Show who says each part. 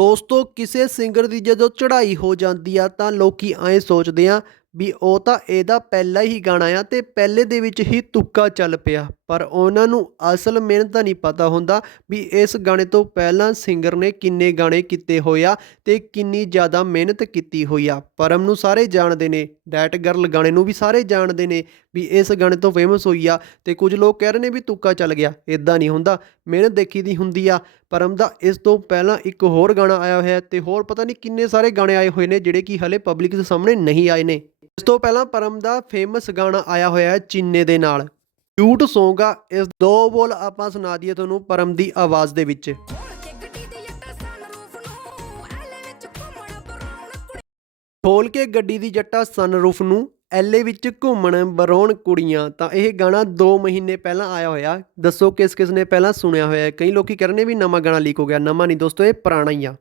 Speaker 1: ਦੋਸਤੋ, ਕਿਸੇ ਸਿੰਗਰ ਦੀ ਜਦੋਂ ਚੜ੍ਹਾਈ ਹੋ ਜਾਂਦੀ ਆ, ਤਾਂ ਲੋਕੀ ਐਂ ਸੋਚਦੇ ਆ ਵੀ ਉਹ ਤਾਂ ਇਹਦਾ ਪਹਿਲਾ ਹੀ ਗਾਣਾ ਆ ਤੇ ਪਹਿਲੇ ਦੇ ਵਿੱਚ ਹੀ ਤੁੱਕਾ ਚੱਲ ਪਿਆ। ਪਰ ਉਹਨਾਂ ਨੂੰ ਅਸਲ ਮਿਹਨਤ ਦਾ ਨਹੀਂ ਪਤਾ ਹੁੰਦਾ ਵੀ ਇਸ ਗਾਣੇ ਤੋਂ ਪਹਿਲਾਂ ਸਿੰਗਰ ਨੇ ਕਿੰਨੇ ਗਾਣੇ ਕੀਤੇ ਹੋਏ ਆ ਤੇ ਕਿੰਨੀ ਜ਼ਿਆਦਾ ਮਿਹਨਤ ਕੀਤੀ ਹੋਈ ਆ। ਪਰਮ ਨੂੰ ਸਾਰੇ ਜਾਣਦੇ ਨੇ ਡੈਟ ਗਰਲ ਗਾਣੇ ਨੂੰ ਵੀ ਸਾਰੇ ਜਾਣਦੇ ਨੇ ਵੀ ਇਸ ਗਾਣੇ ਤੋਂ ਫੇਮਸ ਹੋਈ ਆ ਤੇ ਕੁਝ ਲੋਕ ਕਹਿ ਰਹੇ ਨੇ ਵੀ ਤੁੱਕਾ ਚੱਲ ਗਿਆ ਇਦਾਂ ਨਹੀਂ ਹੁੰਦਾ, ਮਿਹਨਤ ਦੇਖੀ ਦੀ ਹੁੰਦੀ ਆ। ਪਰਮ ਦਾ ਇਸ ਤੋਂ ਪਹਿਲਾਂ ਇੱਕ ਹੋਰ ਗਾਣਾ ਆਇਆ ਹੋਇਆ ਹੈ ਤੇ ਹੋਰ ਪਤਾ ਨਹੀਂ ਕਿੰਨੇ ਸਾਰੇ ਗਾਣੇ ਆਏ ਹੋਏ ਨੇ ਜਿਹੜੇ ਕਿ ਹਲੇ ਪਬਲਿਕ ਦੇ ਸਾਹਮਣੇ ਨਹੀਂ ਆਏ ਨੇ। ਇਸ ਤੋਂ ਪਹਿਲਾਂ ਪਰਮ ਦਾ ਫੇਮਸ ਗਾਣਾ ਆਇਆ ਹੋਇਆ ਹੈ ਚੀਨੇ ਦੇ ਨਾਲ। ਕਿਊਟ Song ਆ ਇਸ ਦੋ ਬੋਲ ਆਪਾਂ ਸੁਣਾ ਦਈਏ ਤੁਹਾਨੂੰ ਪਰਮ ਦੀ ਆਵਾਜ਼ ਦੇ ਵਿੱਚ।
Speaker 2: ਖੋਲ ਕੇ ਗੱਡੀ ਦੀ ਜੱਟਾ ਸਨਰੂਫ ਨੂੰ ਐਲੇ ਵਿੱਚ ਘੁੰਮਣ
Speaker 1: ਬਰੋਣ ਕੁੜੀਆਂ। ਤਾਂ ਇਹ ਗਾਣਾ 2 ਮਹੀਨੇ ਪਹਿਲਾਂ ਆਇਆ ਹੋਇਆ। ਦੱਸੋ ਕਿਸ ਕਿਸ ਨੇ ਪਹਿਲਾਂ ਸੁਣਿਆ ਹੋਇਆ ਕਈ ਲੋਕੀ ਕਹਿ ਰਹੇ ਵੀ ਨਵਾਂ ਗਾਣਾ ਲੀਕ ਹੋ ਗਿਆ। ਨਵਾਂ ਨਹੀਂ ਦੋਸਤੋ, ਇਹ ਪੁਰਾਣਾ ਹੀ ਆ।